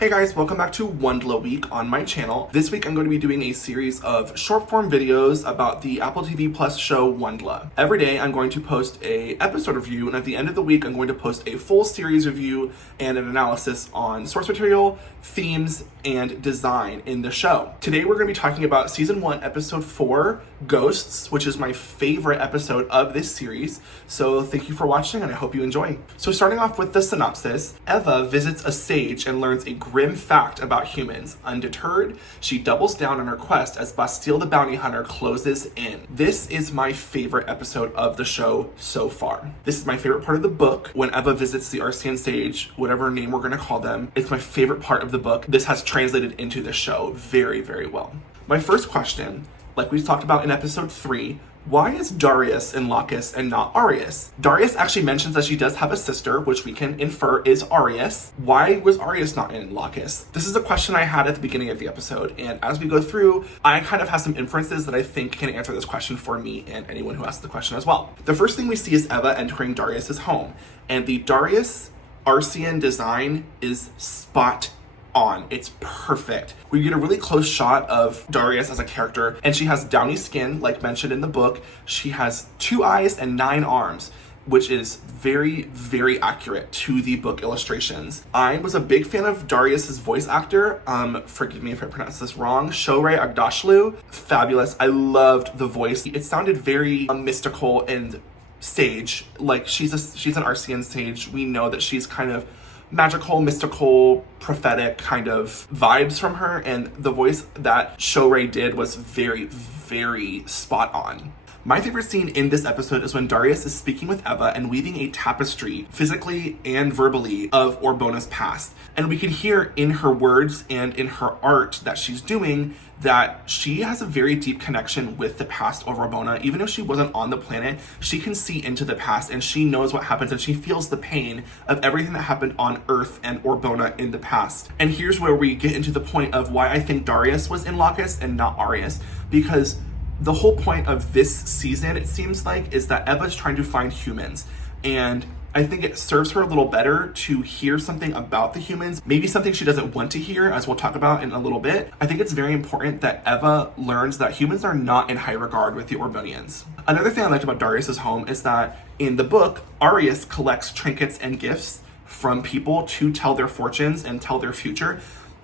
Hey guys, welcome back to Wondla Week on my channel. This week I'm going to be doing a series of short form videos about the Apple TV Plus show Wondla. Every day I'm going to post a episode review, and at the end of the week I'm going to post a full series review and an analysis on source material, themes, and design in the show. Today we're going to be talking about Season 1, Episode 4, Ghosts, which is my favorite episode of this series. So thank you for watching and I hope you enjoy. So starting off with the synopsis, Eva visits a sage and learns a grim fact about humans. Undeterred, she doubles down on her quest as Besteel the bounty hunter closes in. This is my favorite episode of the show so far. This is my favorite part of the book. When Eva visits the Arcean sage, whatever name we're going to call them, it's my favorite part of the book. This has translated into the show very, very well. My first question, like we talked about in episode 3, why is Darius in Locus and not Arius? Darius actually mentions that she does have a sister, which we can infer is Arius. Why was Arius not in Locus? This is a question I had at the beginning of the episode, and as we go through, I kind of have some inferences that I think can answer this question for me and anyone who asks the question as well. The first thing we see is Eva entering Darius's home, and the Darius Arcean design is spot on. It's perfect. We get a really close shot of Darius as a character, and she has downy skin, like mentioned in the book. She has 2 eyes and 9 arms, which is very, very accurate to the book illustrations. I was a big fan of Darius's voice actor. Forgive me if I pronounce this wrong. Shohreh Aghdashloo. Fabulous. I loved the voice. It sounded very mystical and sage. Like she's an Arcean sage. We know that she's kind of magical, mystical, prophetic kind of vibes from her, and the voice that Shohreh did was very, very spot on. My favorite scene in this episode is when Darius is speaking with Eva and weaving a tapestry, physically and verbally, of Orbona's past. And we can hear in her words and in her art that she's doing that she has a very deep connection with the past of Orbona. Even if she wasn't on the planet, she can see into the past and she knows what happens and she feels the pain of everything that happened on Earth and Orbona in the past. And here's where we get into the point of why I think Darius was in Locus and not Arius, because the whole point of this season, it seems like, is that Eva's trying to find humans. And I think it serves her a little better to hear something about the humans, maybe something she doesn't want to hear, as we'll talk about in a little bit. I think it's very important that Eva learns that humans are not in high regard with the Orbonians. Another thing I liked about Darius's home is that in the book, Arius collects trinkets and gifts from people to tell their fortunes and tell their future.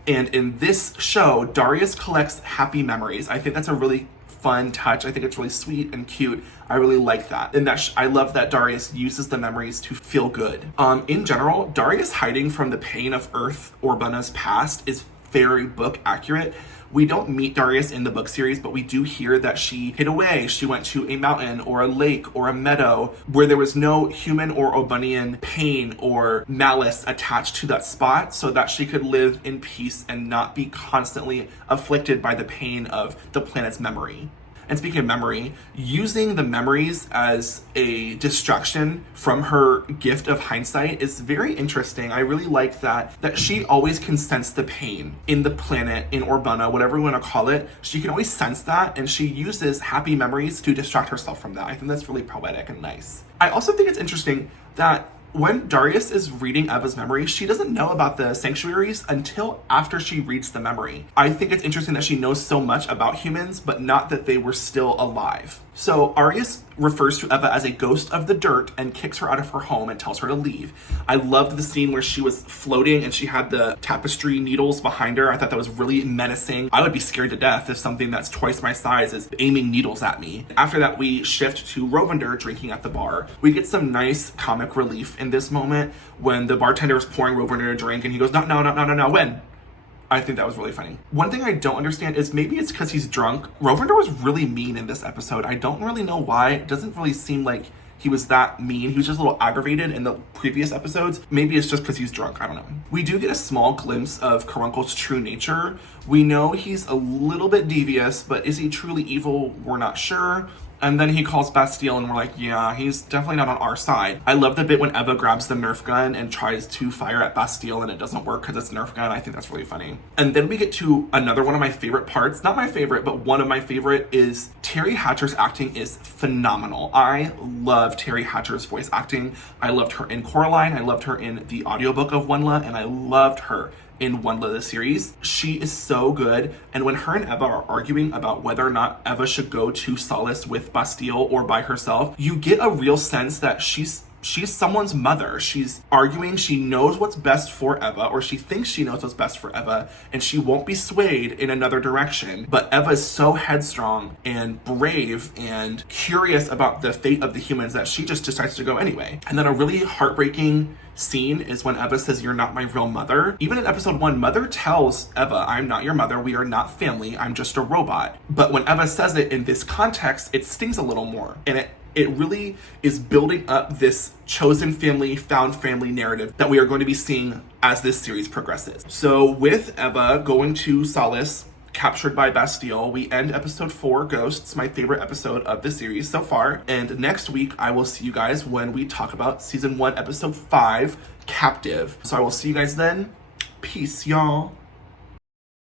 And in this show, Darius collects happy memories. I think that's a really fun touch. I think it's really sweet and cute. I really like that. And I love that Darius uses the memories to feel good. In general, Darius hiding from the pain of Earth Orbona's past is very book accurate. We don't meet Darius in the book series, but we do hear that she hid away. She went to a mountain or a lake or a meadow where there was no human or Orbonian pain or malice attached to that spot, so that she could live in peace and not be constantly afflicted by the pain of the planet's memory. And speaking of memory, using the memories as a distraction from her gift of hindsight is very interesting. I really like that she always can sense the pain in the planet, in Orbona, whatever you want to call it. She can always sense that, and she uses happy memories to distract herself from that. I think that's really poetic and nice. I also think it's interesting that when Darius is reading Eva's memory, she doesn't know about the sanctuaries until after she reads the memory. I think it's interesting that she knows so much about humans, but not that they were still alive. So Arius refers to Eva as a ghost of the dirt and kicks her out of her home and tells her to leave. I loved the scene where she was floating and she had the tapestry needles behind her. I thought that was really menacing. I would be scared to death if something that's twice my size is aiming needles at me. After that, we shift to Rovender drinking at the bar. We get some nice comic relief in this moment when the bartender is pouring Rovender a drink and he goes, no, when? I think that was really funny. One thing I don't understand is maybe it's because he's drunk. Rovender was really mean in this episode. I don't really know why. It doesn't really seem like he was that mean. He was just a little aggravated in the previous episodes. Maybe it's just because he's drunk. I don't know. We do get a small glimpse of Caruncle's true nature. We know he's a little bit devious, but is he truly evil? We're not sure. And then he calls Besteel and we're like, yeah, he's definitely not on our side. I love the bit when Eva grabs the Nerf gun and tries to fire at Besteel and it doesn't work because it's Nerf gun. I think that's really funny. And then we get to another one of my favorite parts. Not my favorite, but one of my favorite is Teri Hatcher's acting is phenomenal. I love Teri Hatcher's voice acting. I loved her in Coraline. I loved her in the audiobook of Wondla, and I loved her in Wendla the series. She is so good. And when her and Eva are arguing about whether or not Eva should go to Solace with Besteel or by herself, you get a real sense that she's someone's mother. She's arguing, she knows what's best for Eva, or she thinks she knows what's best for Eva, and she won't be swayed in another direction. But Eva is so headstrong and brave and curious about the fate of the humans that she just decides to go anyway. And then a really heartbreaking scene is when Eva says, "You're not my real mother." Even in episode 1, Mother tells Eva, "I'm not your mother, we are not family, I'm just a robot." But when Eva says it in this context, it stings a little more. And it really is building up this chosen family, found family narrative that we are going to be seeing as this series progresses. So with Eva going to Solace, captured by Besteel, we end episode 4, Ghosts, my favorite episode of the series so far. And next week, I will see you guys when we talk about season 1, episode 5, Captive. So I will see you guys then. Peace, y'all.